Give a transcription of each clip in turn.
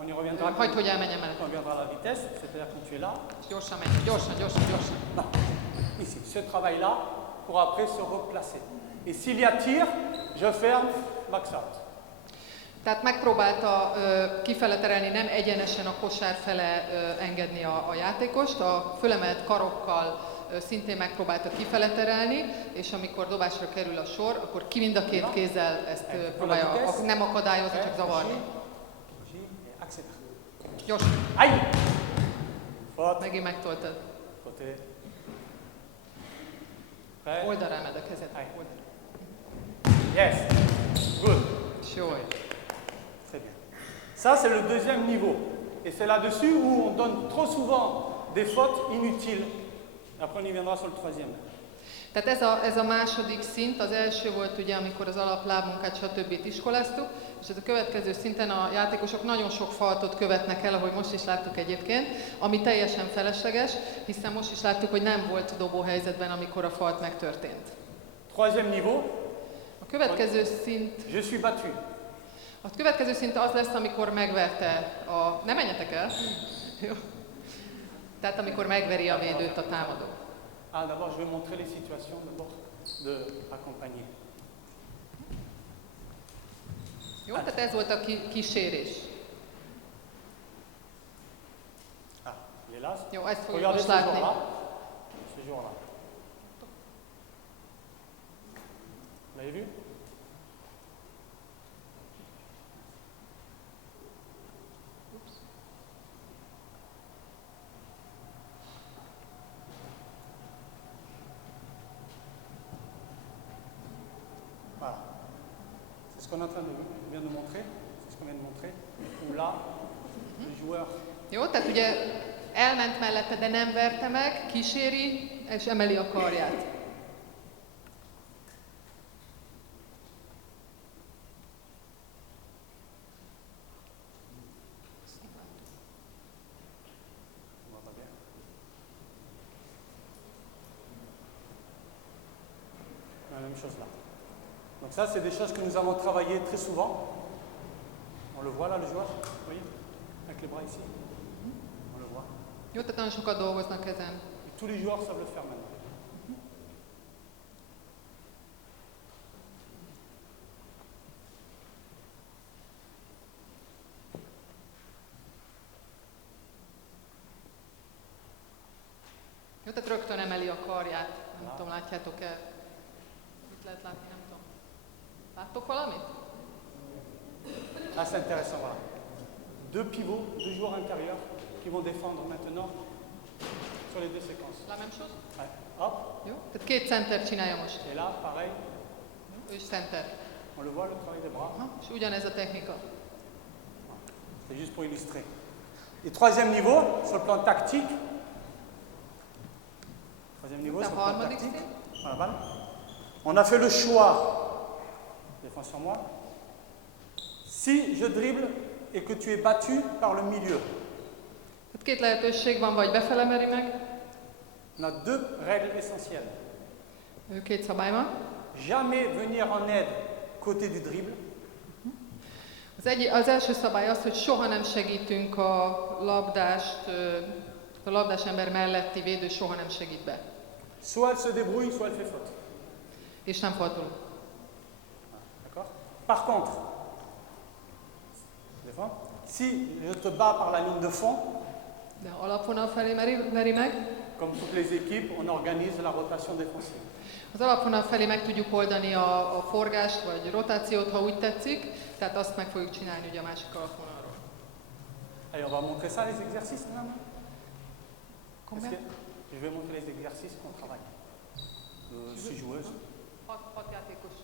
on y reviendra Hagyd, hogy elmenjem el. quand on reviendra à la vitesse, c'est-à-dire quand tu es là. Gyorsan menj, gyorsan. Non, ici, ce travail-là pour après se replacer. Et s'il y a tir, je ferme, max out. Tehát megpróbálta kifele terelni, nem egyenesen a kosár fele engedni a játékost, a fölemelt karokkal szintén megpróbálta kifele terelni, és amikor dobásra kerül a sor, akkor mind a két kézzel ezt próbálja nem akadályozni, csak zavarni. Gyorsan. Megint megtoltad. Oldalra emeld a kezed. Yes. Good. Jó. Très bien. Ça, c'est le deuxième niveau. Et c'est là-dessus où on donne trop souvent des fautes inutiles. Après, on y viendra sur le troisième. Tehát ez a második szint, az első volt ugye, amikor az alaplábmunkát, stb. Iskoláztuk, és ez a következő szinten a játékosok nagyon sok faltot követnek el, ahogy most is láttuk egyébként, ami teljesen felesleges, hiszen most is láttuk, hogy nem volt dobóhelyzetben, amikor a falt megtörtént. Troisième niveau. A következő szint... Je suis battu. A következő szint az lesz, amikor megverte a... Ne menjetek el! Tehát amikor megveri a védőt a támadó. D'abord, je vais montrer les situations d'abord de accompagner. Jó, tehát ez volt a kísérés. Il est là. Jó, ezt fogjuk Regardez most ce látni. jour-là. Ce jour-là. Vous l'avez vu? Voilà. C'est ce qu'on vient de montrer. C'est ce qu'on vient de montrer. Où là, le joueur. Jó, tehát ugye elment mellette, de nem verte meg, kíséri, és emeli a karját. La même chose là. Donc ça, c'est des choses que nous avons travaillé très souvent. On le voit là, le joueur, vous voyez, avec les bras ici. On le voit. Jó, tehát nagyon sokat dolgoznak ezen. Et tous les joueurs savent le faire maintenant. Jó, tehát rögtön emeli a karját. Nem tudom, látjátok-e? Mit lehet látni, nem tudom. Láttok valamit? Ah, c'est intéressant, voilà. Deux pivots, deux joueurs intérieurs qui vont défendre maintenant sur les deux séquences. La même chose? Ouais. Hop. Jó, tehát két center csinálja most. Et là, pareil. Ő is center. On le voit, le travail des bras. És ugyanez a technika. C'est juste pour illustrer. Et troisième niveau, sur le plan tactique. Troisième niveau, sur le plan tactique. Voilà, voilà. On a fait le choix. Défends sur moi. Si je dribble et que tu es battu par le milieu. Tehát két lehetőség van, vagy befele meri meg. On a deux règles essentielles. Két szabály van. Jamais venir en aide côté du dribble. Az első szabály az, hogy soha nem segítünk a labdás ember melletti védő soha nem segít be. Soit elle se débrouille, soit elle fait faute. És nem fordulunk. D'accord? Par contre, si je te bats par la ligne de fond, de alapvonal felé meri meg, comme toutes les équipes, on organise la rotation défensive. Az alapvonal felé meg tudjuk oldani a forgást vagy rotációt, ha úgy tetszik, tehát azt meg fogjuk csinálni ugye a másik alapvonalról. Allez, on va montrer ça, les exercices maintenant. Combien? Je vais montrer les exercices qu'on travaille. 6 joueuses. 6 játékos.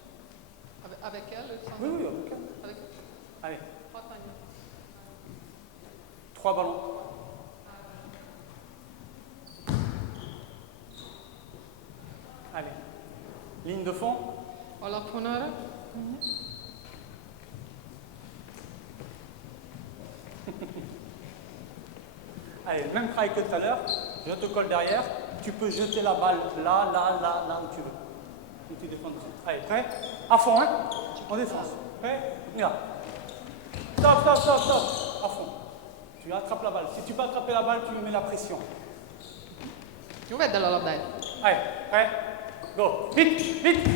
Avec elle? Oui, oui, avec elle. Avec elle. Allez. 6 anyja. 3 ballons. Allez. Ligne de fond. Alapvonalra. Allez, même travail que tout à l'heure. Je te colle derrière. Tu peux jeter la balle là, là, là, là où tu veux. Où tu défends dessus. Allez, prêt? À fond, hein? En défense. Prêt? Là. Stop, stop, stop, stop. À fond. Tu attrapes la balle. Si tu peux attraper la balle, tu lui mets la pression. Jó, vedd el a labdáit. Allez, prêt? Go. Vite, vite.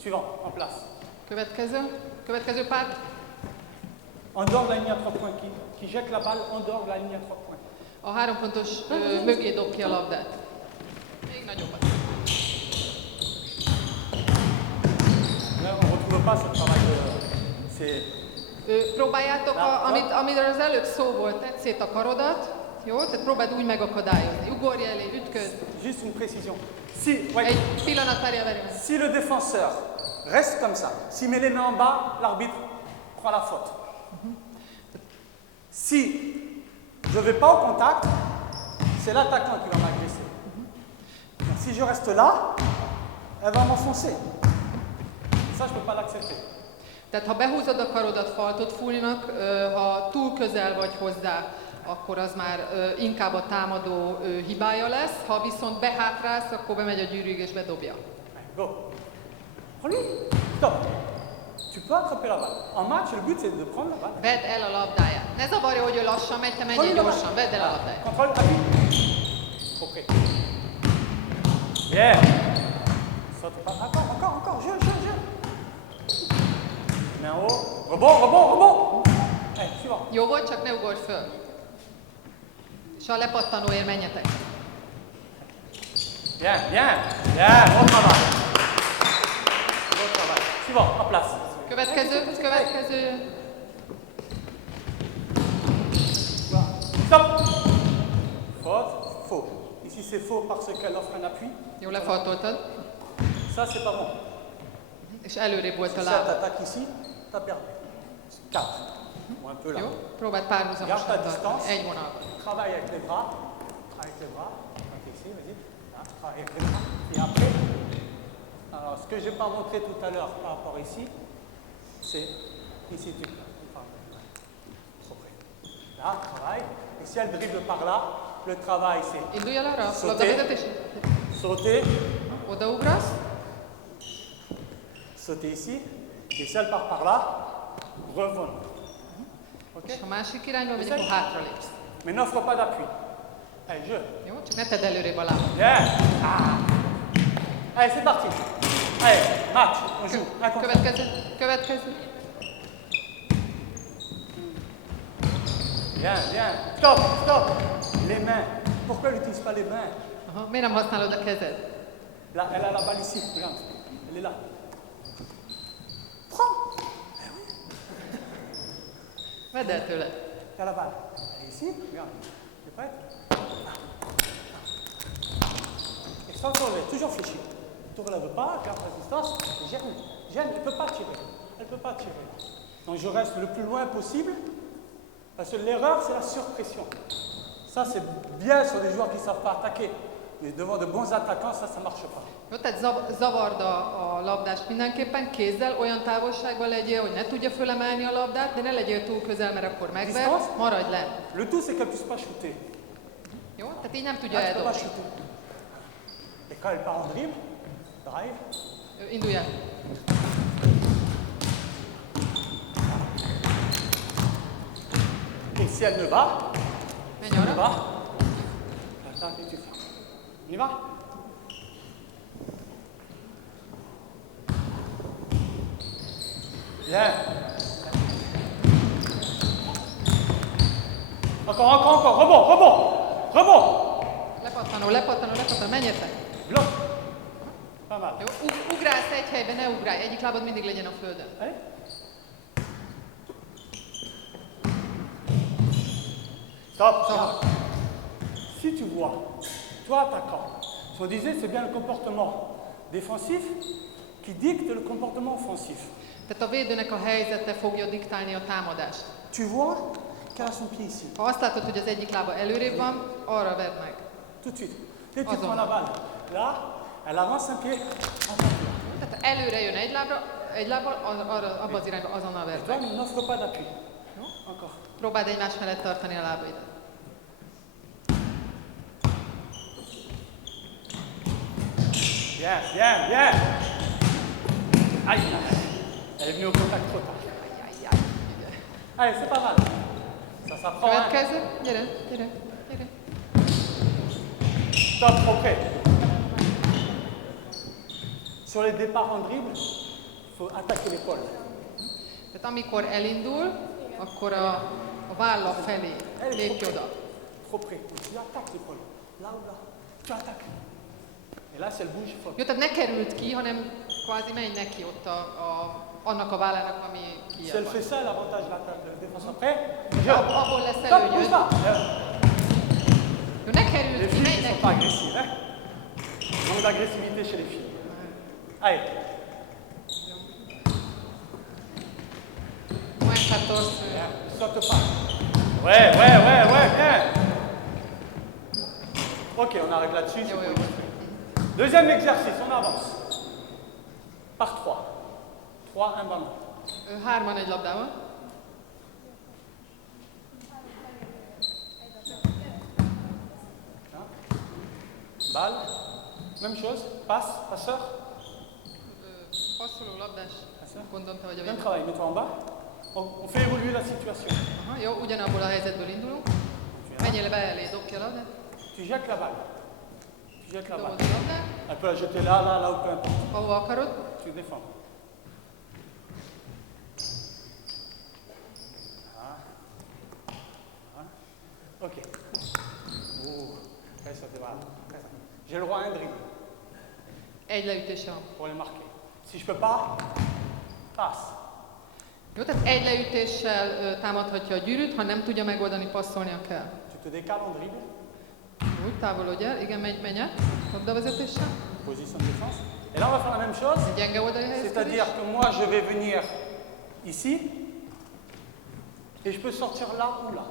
Suivant, en place. Következő párt. En dehors de la ligne à 3 points. Qui jette la balle en dehors de la ligne à 3 points. A 3 pontos mögé dob ki a labdát. Még nagyobbat. Là, on ne retrouve pas ce travail de... Próbáljátok, amiről az előbb szó volt, tedd szét a karodat, jó? Tehát próbáld úgy megakadályozni. Ugorj elé, ütközd. Juste une précision. Si, ouais, Egy pillanat, várjál, várjál. si le défenseur reste comme ça, s'il met les mains en bas, l'arbitre prend la faute. Si je ne vais pas au contact, c'est l'attaquant qui va m'agresser. Si je reste là, elle va m'enfoncer. Ça, je ne peux pas l'accepter. Tehát ha behúzod a karodat faltot fújnak, ha túl közel vagy hozzá, akkor az már inkább a támadó hibája lesz, ha viszont behátrálsz, akkor bemegy a gyűrűig és bedobja. Go. Prends-lui. Stop. Tu peux attraper la balle. En match, le but c'est de prendre la balle. Vedd el a labdáját. Ne zavarja, hogy ő lassan megy, te menjél gyorsan. Vedd el a labdáját. Contrôle, appuie. Ok. Bien. Saute pas. Encore. Je. Main haut. Rebond. Allez, suivant. Jó volt, csak ne ugorj föl. És a lepattanóért menjetek. Bien. Bon travail. Suivant, en place. Következő. Stop. Faute. Faux. Ici c'est faux parce qu'elle offre un appui. Jó, lefaltoltad. Ça c'est pas bon. És előrébb volt Si a ça lába. t'attaque ici, t'as perdu. 4. Ou un peu là. Jó? Próbáld párhuzamosan Garde ta tartani. distance. Egy vonalban. Travaille avec les bras. Ici, vas-y. Là, travaille avec les bras. Et après, alors ce que je n'ai pas montré tout à l'heure par rapport ici, c'est ici tu peux. Là, travaille. Et si elle dribble par là, le travail c'est Indulj el arra a Sauter. labdavezetés. sauter, Odaugrasz. sauter ici. Et si elle part par là, revenons. Ok? És ha másik irányba megy, akkor hátralépsz. Mais n'offre pas d'appui. Allez, je. Jó? Csak ne tedd előrébb a lábad. Bien. Allez, c'est parti. Allez, match, on joue. Un contre un. Következő. Bien. Stop. Les mains. Pourquoi elle n'utilise pas les mains? Aha, miért nem használod a kezed? Là, elle a la balle ici, regarde. Elle est là. Prends. Vedd el tőle. Tu as la balle. Elle est ici, regarde. Tu es prête? Et sans te relever, toujours fléchir. Tu ne te relèves pas, garde résistance. Gêne. Elle ne peut pas tirer. Donc je reste le plus loin possible. Parce que l'erreur, c'est la surpression. Ça, c'est bien sur des joueurs qui ne savent pas attaquer. Mais devant de bons attaquants, ça ne marche pas. Jó, tehát zavard a labdást mindenképpen, kézzel olyan távolságban legyél, hogy ne tudja fölemelni a labdát, de ne legyél túl közel, mert akkor megver, maradj le. Le tout, c'est qu'elle ne puisse pas shooter. Jó? Tehát így nem tudja Elle ne peut pas eldobni. shooter. Et quand elle part en drive, Indulj el. et si elle ne va, Menj arra. attends, qu'est-ce que tu fais? On y va? Bien. Encore. Rebond. Lepattanó, menjetek. Bloc. Pas mal. Jó, ugrálsz egy helyben, ne ugrálj, egyik lábad mindig legyen a földön. Allez. Stop. Si tu vois, toi attaquant, on disait c'est bien le comportement défensif qui dicte le comportement offensif. Tehát a védőnek a helyzete fogja diktálni a támadást. Tu vois qu'elle a son pied ici. Ha azt látod, hogy az egyik lába előrébb van, arra vedd meg. Tout de suite. Dès que tu prends la balle, là, elle avance un pied. Tehát előre jön egy lábbal, abba az irányba azonnal Et vedd toi, meg. n'offre pas d'appui. Encore. Próbáld egymás mellett tartani a lábaidat. Bien, bien, bien. Aïe, elle est venue au contact trop tard. Allez, c'est pas mal. Ça s'apprend. Hein. Következő. Gyere, gyere, gyere. Stop, ok. Sur les départs en dribble, il faut attaquer l'épaule. Tehát amikor elindul, akkor a válla felé lépj oda. Trop près. Tu attaques l'épaule. Là ou là. Tu attaques. Et là, si elle bouge, il faut. Jó, tehát ne került ki, hanem kvázi menj neki ott annak a vállának, ami Si kijön elle van. fait ça, l'avantage de la défense après. Abból lesz Stop, bouge előnyöd. pas. Jó, ne Les került ki, filles menj ne sont neki. pas agressives. Hein. Manque d'agressivité chez les filles. Allez. Moins 14. Bien. Saute pas. Ouais, bien. Ok, on arrête là-dessus. c'est Yo, yo. bon. Deuxième exercice, on avance. Par 3. 3, un ballon. Hárman egy labdával. Balle. Même chose. Passe, passeur. Passzoló, labdás. Gondolom, te vagy a Même védő. travail, mets-toi en bas. On fait évoluer la situation. Aha, jó, ugyanabból a helyzetből indulunk. Menjél be elé, dobd ki a labdát. Tu jettes la balle. Tu jettes la balle. Dobod a labdát. Elle peut la jeter là, là, là, ou peu importe. Ahova akarod. Tu défends. Ok. Oh, fais ça, t'es mal. Fais ça. J'ai le droit à un dribble Egy leütése van. pour les marquer. Si je peux pas, passe. Jó, tehát egy leütéssel támadhatja a gyűrűt, ha nem tudja megoldani, passzolnia kell. Tu te décales en dribble, Úgy távolodj el, igen, menj el, labdavezetéssel. position de défense. Et là, on va faire la même chose. Egy gyenge oldali helyezkedés. C'est-à-dire que moi, je vais venir ici et je peux sortir là ou là.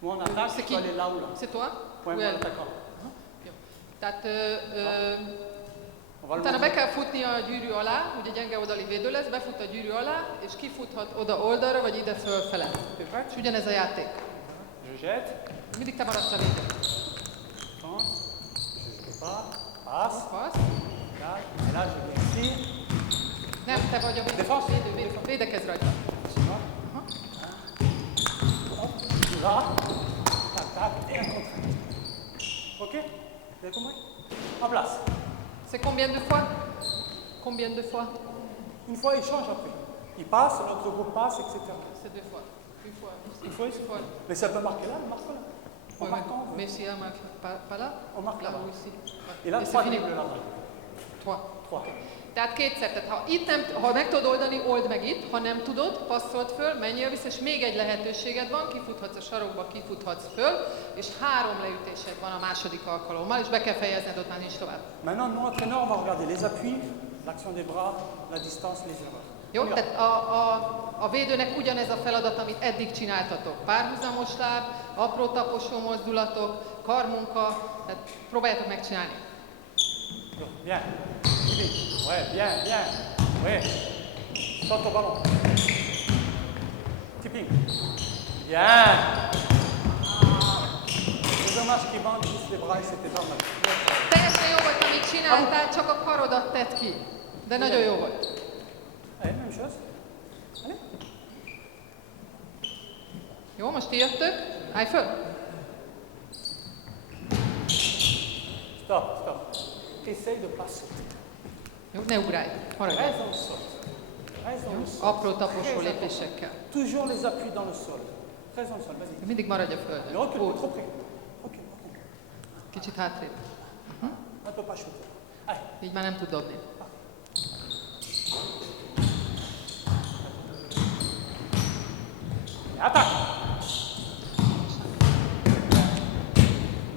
Moi, en attaque, C'est je qui? peux aller là ou là. C'est toi? Ouais, Ou moi, elle? l'attaquant. Jó. Tehát On va le utána be montrer. kell futnia a gyűrű alá, ugye gyenge oldali védő lesz, befut a gyűrű alá, és kifuthat oda oldalra, vagy ide fölfele. C'est vrai? És ugyanez a játék. Je jette, Mindig te maradsz a védő. défense, je ne peux pas, passe, Passz. là, et là, je viens ici. Nem, te vagy a védő. Défense. Védő. Védekezz rajta. Sinon, hop, tu vas, tac, tac, et un contre. Ok? Vous avez compris? En place. C'est combien de fois? Combien de fois? Une fois, il change après. Il passe, l'autre groupe passe, etc. C'est deux fois. Une fois. Une fois, Une fois. mais ça peut marquer là, on marque là. En Ouais, marquant, mais si elle marque pas là, on marque là là-bas. ou ici. Ouais. Et là, Et c'est 3 fini. dribbles là-bas. 3. 3. Tehát kétszer, tehát ha meg tudod oldani, old meg itt, ha nem tudod, passzold föl, menjél vissza, és még egy lehetőséged van, kifuthatsz a sarokba, kifuthatsz föl, és 3 leütésed van a második alkalommal, és be kell fejezned, ott már nincs tovább. Maintenant, nous, entraîneurs, on va regarder les appuis, l'action des bras, la distance, les erreurs. Jó, On y va. tehát a védőnek ugyanez a feladat, amit eddig csináltatok. Párhuzamos láb, apró taposó mozdulatok, karmunka, tehát próbáljátok megcsinálni. Bien. Ouais, bien, bien. Ouais. Saute au ballon. Tipping. Bien. C'est dommage qu'il bande juste les bras et c'était pas mal. Teljesen jó volt, amit csináltál, csak a karodat tett ki. De nagyon jó volt. Allez, même chose. Allez. Jó, most ti jöttök. Állj föl. Stop, stop. Essaye de pas sauter. Jó, ne ugrálj. Maradj. Reste dans le sol. Reste dans le sol. Apró taposó Très important. lépésekkel. Toujours les appuis dans le sol. Reste dans le sol, vas-y. Mindig maradj a Ne földön. recule Úgy, pas, trop près. Ok, ok. kicsit hátrébb. On ne peut pas shooter. Allez. Így már nem tud dobni. Et attaque.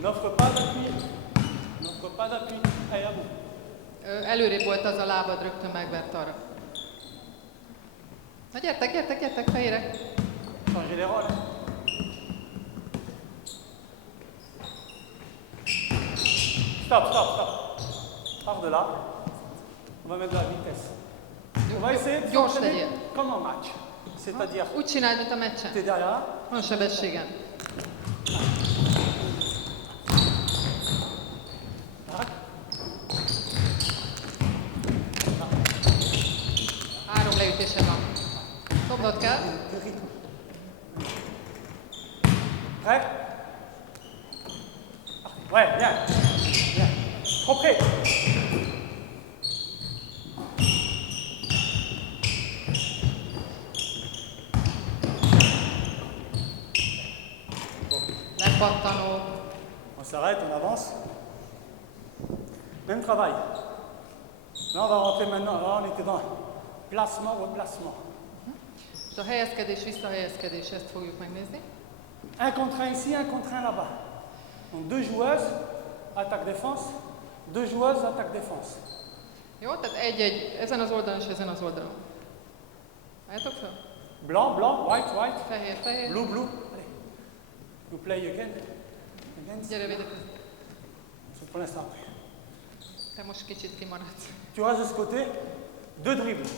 N'offre pas d'appui. N'offre pas d'appui. Allez, à bout. Előrébb volt az a lábad, rögtön megvert arra. Na gyertek, gyertek, gyertek, fejére. Changer les rôles. Hein. Stop, stop, stop. Pars de là. On va mettre de la vitesse. On va essayer de Gyors s'entraîner legyél. comme en match. C'est-à-dire, Úgy csináld, mint a meccsen. tu es derrière, Van sebességen. tac, ütésed van. Dobnod kell. Du rythme. Prêt? Ouais, bien. Bien. Trop près. Lepattanó. On s'arrête, on avance. Même travail. Là, on va rentrer maintenant. Là, on était dans placement, replacement. És a helyezkedés, visszahelyezkedés, ezt fogjuk megnézni. Un contre un ici, un contre un là-bas. Donc deux joueuses, attaque-défense. Deux joueuses, attaque-défense. Jó, tehát egy-egy, ezen az oldalon és ezen az oldalon. Álljátok fel? Blanc, blanc, white, white. Fehér, fehér. Blue, blue. Allez. You play again. Against. Gyere védekezni. C'est pour l'instant après. Te most kicsit kimaradsz. Tu vois de ce côté, deux dribbles.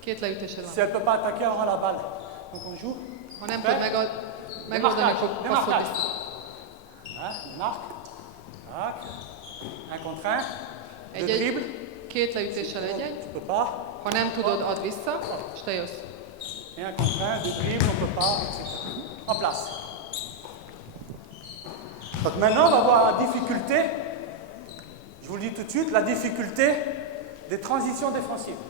Két leütésed Si van. elle ne peut pas attaquer avant la balle. Donc on joue. Ha nem tud megoldani, akkor passzol vissza. Hein, marque. Tac. Un contre un. Deux Egy-egy, dribbles. két leütéssel egy-egy. Tu peux pas. Ha nem tudod, add vissza, és te jössz. Et un contre un, deux dribbles, on ne peut pas, etc. En place. Donc maintenant, on va voir la difficulté. Je vous le dis tout de suite, la difficulté des transitions défensives.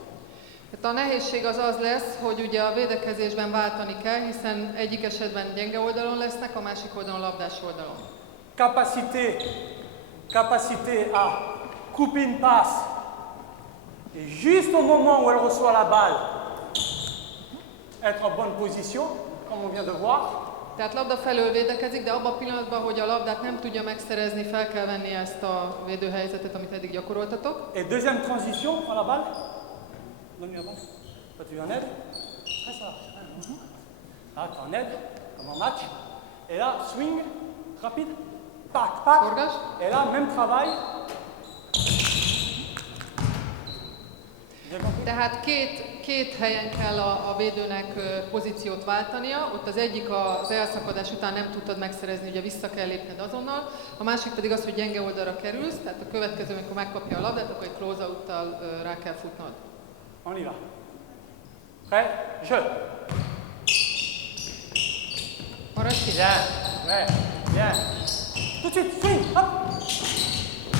Hát a nehézség az az lesz, hogy ugye a védekezésben váltani kell, hiszen egyik esetben gyenge oldalon lesznek, a másik oldalon labdás oldalon. Capacité à couper une passe et juste au moment où elle reçoit la balle, être en bonne position, comme on vient de voir. Tehát labda felől védekezik, de abban a pillanatban, hogy a labdát nem tudja megszerezni, fel kell venni ezt a védőhelyzetet, amit eddig gyakoroltatok. Et deuxième transition, prends la balle. Donne-lui la balle. Toi, tu en aides. Très ça. Là, tu en aides, comme en match. Et là, swing, rapide. Pac, pac. Forgas. Et là, même travail. Bien compris? Tehát két helyen kell a védőnek pozíciót váltania, ott az egyik az elszakadás után nem tudtad megszerezni, ugye vissza kell lépned azonnal, a másik pedig az, hogy gyenge oldalra kerülsz, tehát a következő, amikor megkapja a labdát, akkor egy close-out-tal rá kell futnod. On y va. Prêt? Jeu. Maradj ki! Bien, ouais, bien. Tout de suite, swing, hop.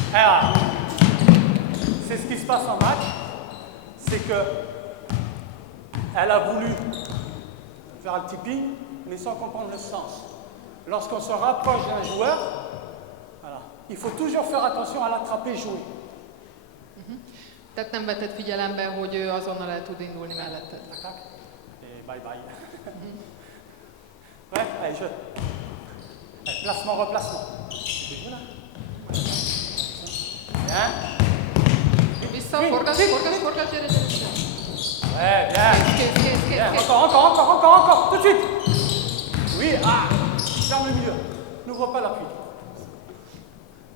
Et là, c'est ce qui se passe en match, c'est que elle a voulu faire un tipping, mais sans comprendre le sens. Lorsqu'on se rapproche d'un joueur, voilà, il faut toujours faire attention à l'attraper jouer. Tehát nem vetted figyelembe, hogy ő azonnal el tud indulni melletted. Tac, tac. Et bye bye. Ouais, allez, jeu. Allez, placement, replacement. Bien. Vissza, Oui, forgass, oui, forgass, oui. forgass, gyere, gyere, gyere. Ouais, bien. Kész. Bien. Encore, tout de suite. Oui, ah, ferme le milieu. N'ouvre pas l'appui.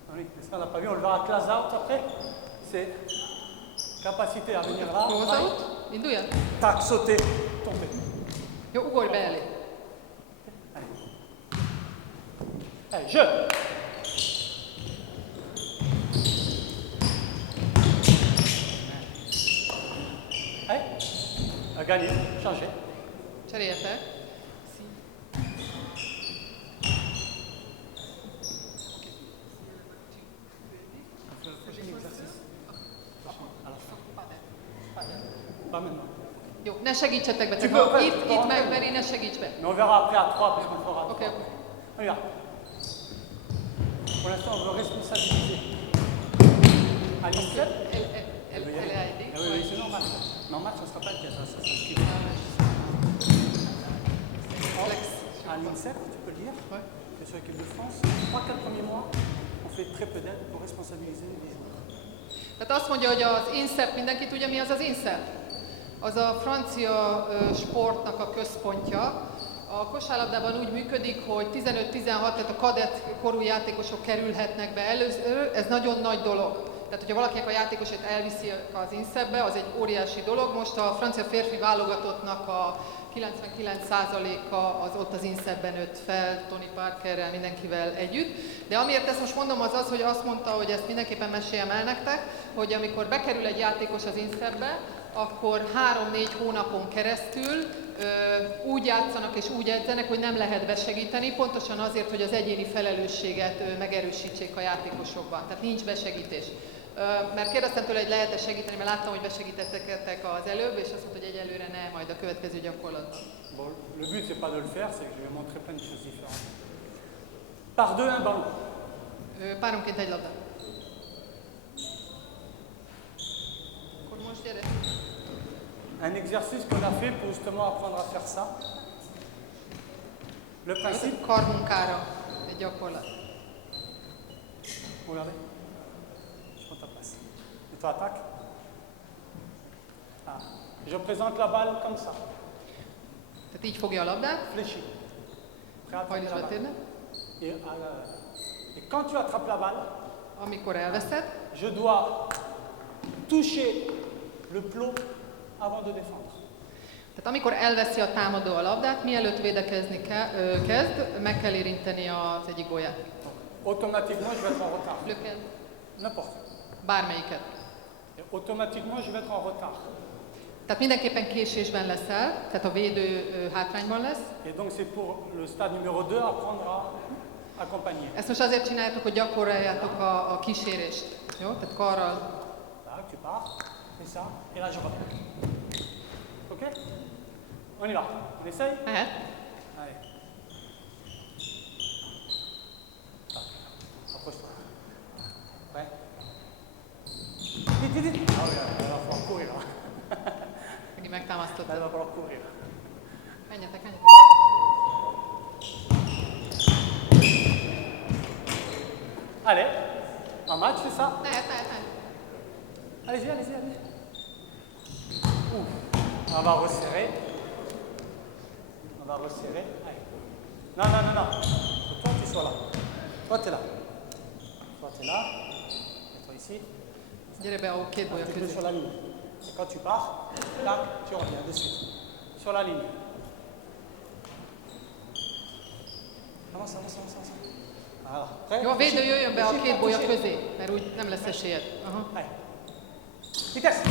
Ah oui, ça on n'a pas vu, on le verra close out après. C'est capacité à venir là. Close bye. out, induljál. Tac, sauter, tomber. Jó, ugorj be elé. Allez, jeu. Allez, à gagner, changer. Cseréljetek. Pas maintenant. Jó, ne segítsetek be, Tu tehát ha peux- itt megveri, ne segíts be. Mais on verra après à 3 parce qu'on fera à 3. Oké. Regarde. Pour l'instant, on veut responsabiliser. À l'INSEP. Elle veut y aller. a aidé. Ah oui, c'est normal. Mais en match, ça ne sera pas le cas. Ça s'inscrit. Flex. À l'INSEP, tu peux le dire, Ouais. que sur l'équipe de France, 3-4 premiers mois, on fait très peu d'aide pour responsabiliser les joueurs. Tehát azt mondja, hogy az INSEP, mindenki tudja, mi az az INSEP? Az a francia sportnak a központja. A kosárlabdában úgy működik, hogy 15-16, tehát a kadett korú játékosok kerülhetnek be először, ez nagyon nagy dolog. Tehát, hogyha valakinek a játékosait elviszi az INSEP-be, az egy óriási dolog. Most a francia férfi válogatottnak a 99%-a az ott az INSEP-ben nőtt fel, Tony Parkerrel, mindenkivel együtt. De amiért ezt most mondom, az az, hogy azt mondta, hogy ezt mindenképpen meséljem el nektek, hogy amikor bekerül egy játékos az INSEP-be, akkor 3-4 hónapon keresztül úgy játszanak és úgy edzenek, hogy nem lehet besegíteni, pontosan azért, hogy az egyéni felelősséget megerősítsék a játékosokban. Tehát nincs besegítés. Mert kérdeztem tőle, hogy lehet-e segíteni, mert láttam, hogy besegítettek az előbb, és azt mondta, hogy egyelőre ne, majd a következő gyakorlatban. Bon, le but c'est pas de le faire, c'est que je vais montrer plein de choses différentes. Par deux, un ballon. Páronként egy labda. Akkor most gyere. Un exercice qu'on a fait pour justement apprendre à faire ça. Le principe, Karmunkára egy gyakorlat. regardez, je prends ta place. Et toi attaque. Ah. Je présente la balle comme ça, Tehát így fogja a labdát, fléchie. Prêt à attraper hajlítva la balle. térnek. Et quand tu attrapes la balle, Amikor elveszed, je dois toucher le plot avant de défendre. tehát amikor elveszi a támadó a labdát, mielőtt védekezni kezd, meg kell érinteni az egyik gólyát. Automatiquement, je vais être en retard. Löked, N'importe. bármelyiket. Et automatiquement, je vais être en retard. Tehát mindenképpen késésben leszel, tehát a védő hátrányban lesz. Et donc, c'est pour le stade numéro 2 apprendre à accompagner. Ezt most azért csináljátok, hogy gyakoroljátok a kísérést. Jó? Tehát karral. Là, tu pars, fais ça, et là, je reprends. Ok? On y va. On essaye? Mehet? Allez. Approche-toi. Prêt? Vite, vite, vite. Ah oui, il va falloir courir. Là, Megint megtámasztott. il va falloir courir. Menjetek, menjetek. Allez, en match, fais ça. Mehet, mehet, mehet. Allez-y, allez-y, allez. On va resserrer. On va resserrer. Allez. Non, non, non, non. Faut que toi, tu sois là. Toi, tu es là. Toi, tu es là. Et toi ici. Gyere be a két bolya Tu es közé. sur la ligne. Et quand tu pars, là, tu reviens de suite. Sur la ligne. Avance, avance, avance, avance. Voilà. Prêt? Jó, a védő jöjjön be a Touché, két bolya touché. közé, mert úgy nem lesz esélyed. Aha. Allez. Vitesse.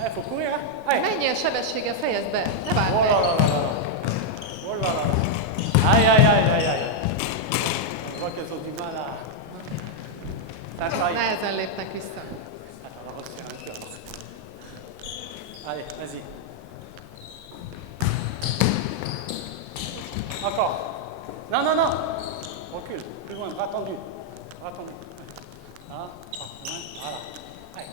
Allez, faut courir, hein. Allez. Menjél sebességgel, fejezd be, ne várj Oh là be. là là là. Oh là là. Aïe, aïe, aïe, aïe, aïe. Je vois qu'elles ont du mal à... Ça taille. Nehezen lépnek vissza. Attends, on va resserrer un peu. Allez, vas-y. Encore. Non, non, non. Recule. Plus loin, bras tendu. Bras tendu. Là, bras loin. Voilà. Allez.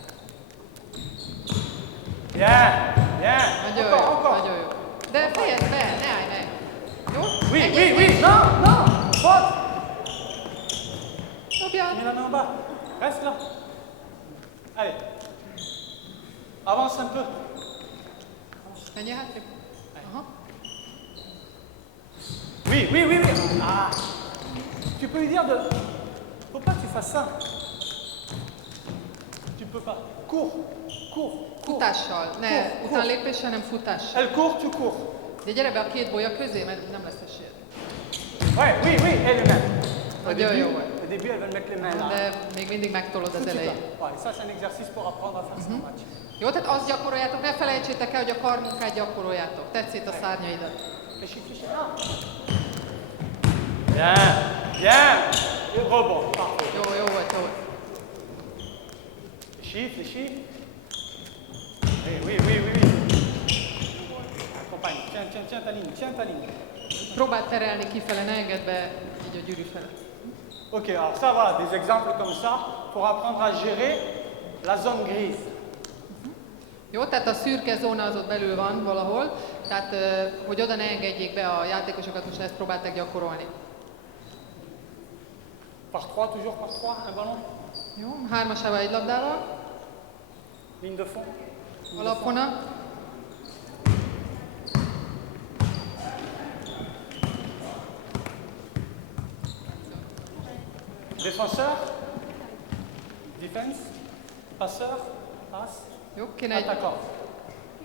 Bien, bien. Nagyon Encore, jó, encore. nagyon jó. De fejezd be, ne állj meg. Jó? Oui, Egyéb, oui, oui. Non, non. Faute. Dobjad. Mets la main en bas. Reste là. Allez. Avance un peu. Menjél hátrébb. Aha. Oui, oui, oui, oui. Ah. Tu peux lui dire de... Faut pas que tu fasses ça. Tu peux pas. Cours, cours, cours. Futással, ne Cours, utánlépéssel, hanem futással. Elle court, tu cours. De gyere be a két bolya közé, mert nem lesz esélyed. Ouais, oui, oui, et les mains. Au Nagyon début, jó volt. au début, elles veulent mettre les mains là. De még mindig megtolod Tout az de suite là. elején. Ouais, ça c'est un exercice pour apprendre à faire ça en match. Jó, tehát azt gyakoroljátok, ne felejtsétek el, hogy a karmunkát gyakoroljátok. Tedd szét a szárnyaidat. Fléchis, fléchis. Ah. Bien, bien. Et rebond, parfait. Jó, jó volt, jó volt. Fléchis, fléchis. Oui, oui, oui, oui, oui. Accompagne. Tiens, tiens, tiens ta ligne, tiens ta ligne. Próbáld terelni kifele, ne engedd be így a gyűrű fele. Ok, alors ça voilà, des exemples comme ça pour apprendre à gérer la zone grise. Jó, tehát a szürke zóna az ott belül van valahol, tehát hogy oda ne engedjék be a játékosokat, most ezt próbálták gyakorolni. Par 3, toujours par 3, un ballon. Jó, hármasával egy labdával, Ligne de fond. alapvonal. Défenseur. Defense. Passeur. Passe. Jó, kéne egy Attaquant.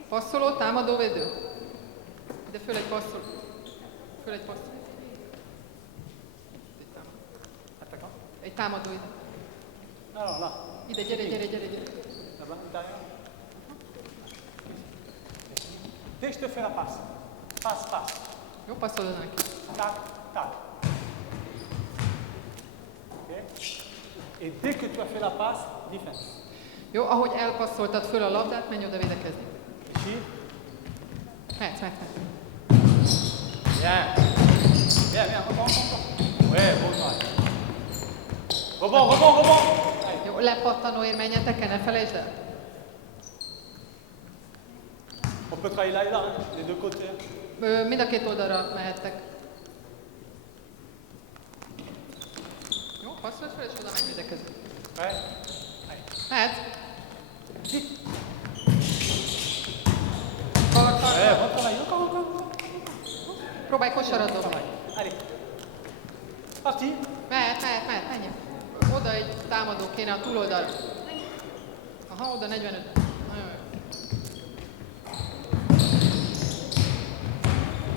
passzoló, támadó, védő. Ide föl egy passzoló. Föl egy passzoló. Egy támadó. Attaquant. Egy támadó ide. Alors là. Ide, gyere, gyere, gyere, gyere. Là-bas, derrière. je te fais la passe. Passe, passe. Jó, passzolod neki. Tac, tac. Ok. Et dès que tu as fait la passe, defense. Jó, ahogy elpasszoltad föl a labdát, menj oda védekezni. Ici. Mehetsz. Bien. Bien, encore. Ouais, bon travail. Rebond. Allez. Jó, lepattanóért menjetek el, ne felejtsd el. On peut travailler là et là, hein, des deux côtés. Mind a két oldalra mehettek. Jó, passzold fel, és oda menj védekezni. Ouais. Allez. Mehetsz. Vite. Kar. Ouais, bon travail. Encore. Próbálj kosarat Bon dobni. travail. Allez. Parti. Mehet, menj. Oda egy támadó kéne a túloldalra. Aha, oda 45. Nagyon jó.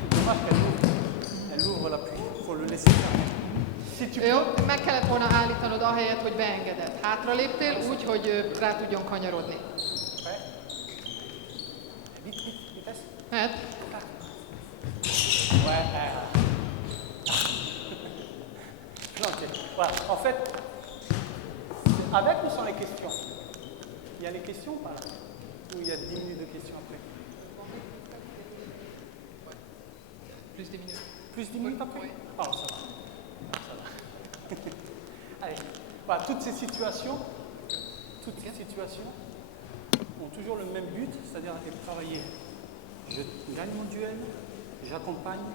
Dommage qu'elle ouvre l'appui. Il faut le laisser faire. Si tu Jó, meg kellett volna állítanod ahelyett, hogy beengeded. Hátra léptél úgy, hogy rá tudjon kanyarodni. Ouais. Vite, vitesse. Mehet? Ouais. Planté. Voilà. En fait, avec ou sans les questions? Il y a les questions ou pas là? Ou il y a 10 minutes de questions après? Plusz 10 minutes. Plus 10 minutes après? Oui. Ah, ça va. Allez. Voilà, toutes ces situations ont toujours le même but, c'est-à-dire travailler. Je gagne mon duel, j'accompagne,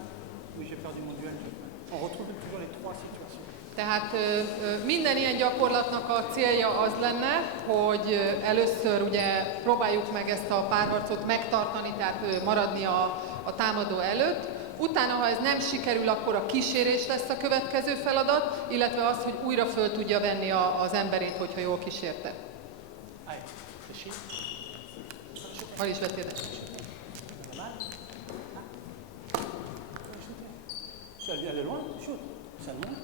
ou j'ai perdu mon duel. On retrouve toujours les trois situations. Tehát minden ilyen gyakorlatnak a célja az lenne, hogy először ugye próbáljuk meg ezt a párharcot megtartani, tehát maradni a támadó előtt. Utána, ha ez nem sikerül, akkor a kísérés lesz a következő feladat, illetve az, hogy újra föl tudja venni az emberét, hogyha jól kísérte. Allez, réfléchis. Hol is vettél? Si elle est loin, shoot. C'est loin.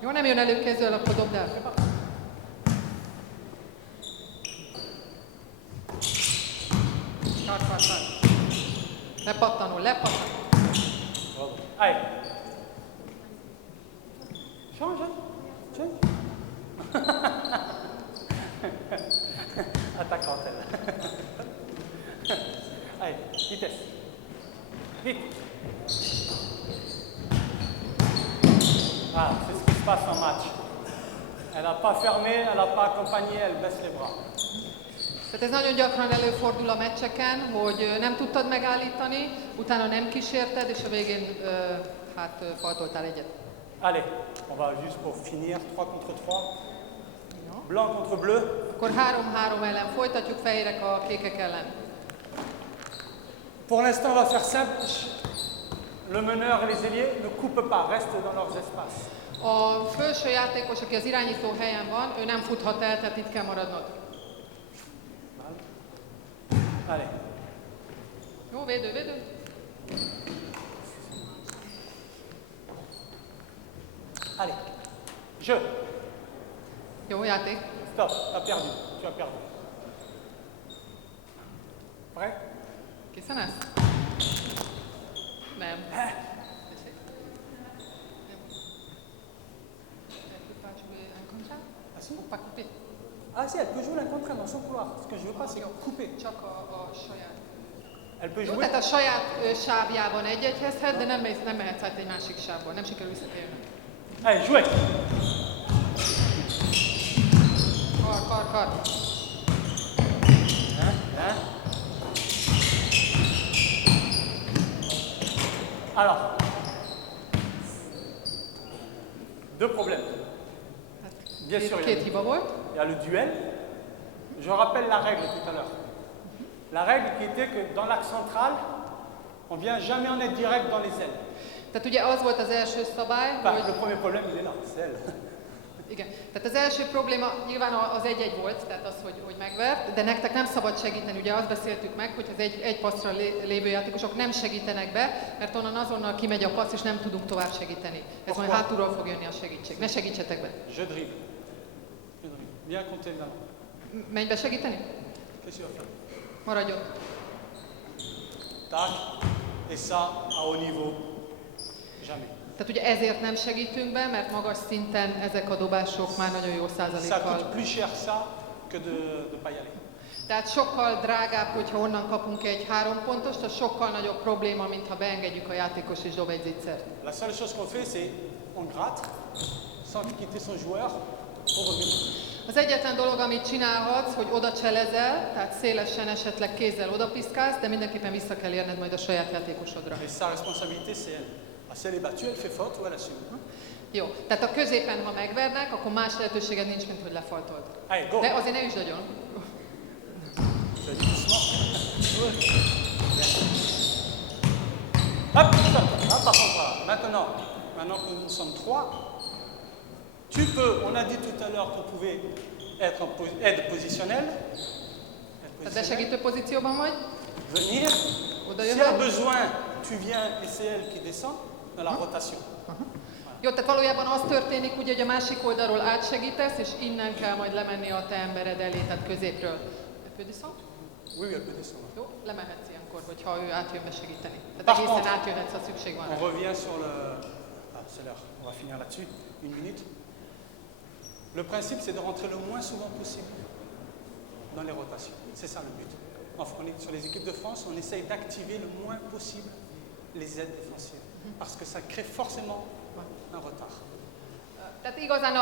Jó, nem jön elő kézzel, akkor dobd el. Kar. Lepattanul. Allez. Change. Attaquante elle. Allez, vitesse. Vite. Voilà, c'est ce qui se passe en match. Elle n'a pas fermé, elle n'a pas accompagné, elle baisse les bras. Tehát ez nagyon gyakran előfordul a meccseken, hogy nem tudtad megállítani, utána nem kísérted, és a végén faltoltál egyet. Allez, on va juste pour finir, 3 contre 3. Blanc contre bleu. Akkor 3-3 ellen folytatjuk, fehérek a kékek ellen. Pour l'instant, on va faire simple. Le meneur et les ailiers ne coupent pas, restent dans leurs espaces. A felső játékos, aki az irányító helyen van, ő nem futhat el, tehát itt kell maradnod. Allez. Jó, védő. Allez. Jeu. Jó, játék. Stop, tu as perdu. Prêt? Készen állsz? Nem. Ah si? Pas couper. Ah si, elle peut jouer l'un contre un dans son couloir. Ce que je veux pas, c'est couper. Csak a saját. Elle peut Jó, jouer. tehát a saját sávjában egy-egyezhet, de nem mehetsz át egy másik sávba. Nem sikerül visszatérni. Allez, jouez. Kar. Alors, deux problèmes. Bien sûr, il y a Két hiba volt. Il y a le duel. Je rappelle la règle tout à l'heure. La règle qui était que dans l'axe central, on ne vient jamais en être direct dans les ailes. Tehát ugye az volt az első szabály, Enfin, hogy... le premier problème, il est là, c'est elle. Igen. Tehát az első probléma nyilván az 1-1 volt, tehát az, hogy megvert, de nektek nem szabad segíteni. Ugye azt beszéltük meg, hogy az egy passzra lévő játékosok nem segítenek be, mert onnan azonnal kimegy a passz, és nem tudunk tovább segíteni. Ez majd hátulról fog jönni a segítség. Ne segítsetek be. Je dribble. Viens compter là. Menj be segíteni? Qu'est-ce que tu vas faire? Maradj ott. tac, et ça, à haut niveau, jamais. Tehát ugye ezért nem segítünk be, mert magas szinten ezek a dobások már nagyon jó Ça százalékkal. coûte plus cher ça que de ne pas y aller. Tehát sokkal drágább, hogyha onnan kapunk egy 3 pontost, az sokkal nagyobb probléma, mint ha beengedjük a játékos és dob egy zicsert. La seule chose qu'on fait, c'est on gratte sans quitter son joueur pour revenir. Az egyetlen dolog, amit csinálhatsz, hogy oda cselezel, tehát szélesen esetleg kézzel odapiszkálsz, de mindenképpen vissza kell érned majd a saját játékosodra. Et sa responsabilité, c'est elle. Ah, si elle est battue, elle fait faute ou elle assume. Jó, tehát a középen, ha megvernek, akkor más lehetőséged nincs, mint hogy lefaltold. Allez, go. De azért ne üsd agyon. Vas-y, doucement. Bien. Hop, stop. Ah, par contre, voilà. Maintenant que nous sommes 3, tu peux, on a dit tout à l'heure qu'on pouvait être en aide positionnelle. Tehát besegítő pozícióban vagy, Venir. oda S'il y a jöhet. besoin, tu viens et c'est elle qui descend dans la rotation. Jó, tehát valójában az történik, ugye, hogy a másik oldalról átsegítesz, és innen kell majd lemenni a te embered elé, tehát középről. Földviszont? Oui, elle peut descendre. Jó, lemehetsz ilyenkor, hogyha ő átjön besegíteni. Par Tehát egészen contre, átjöhetsz, ha szükség van On rá. revient sur le... Ah, c'est l'heure, on va finir là-dessus. Une minute. Le principe, c'est de rentrer le moins souvent possible dans les rotations. C'est ça le but. Sur les équipes de France, on essaye d'activer le moins possible les aides défensives. Parce que ça crée forcément un retard. Tehát igazán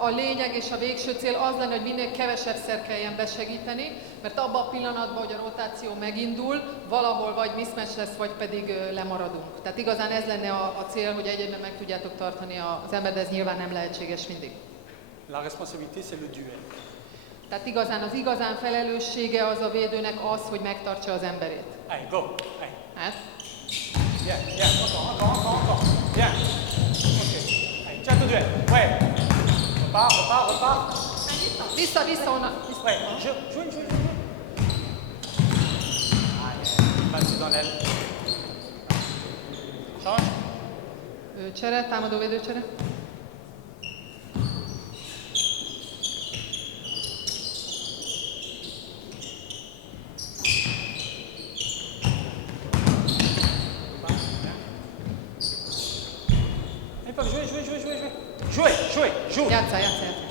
a lényeg és a végső cél az lenne, hogy minél kevesebbszer kelljen besegíteni, mert abban a pillanatban, hogy a rotáció megindul, valahol vagy mismatch lesz, vagy pedig lemaradunk. Tehát igazán ez lenne a cél, hogy egyébben meg tudjátok tartani az embert, de ez nyilván nem lehetséges mindig. La responsabilité, c'est le duel. Tehát az igazán felelőssége az a védőnek az, hogy megtartsa az emberét. Allez, go. Allez. Ez? Bien, bien. Encore. Bien. Ok. Allez, tiens ton duel. Ouais. Repars. Vissza onnan. Ouais, joue. Allez, vas-y dans l'aile. Change. Csere, támadó védőcsere. Ils peuvent jouer. Joue. Játsszál.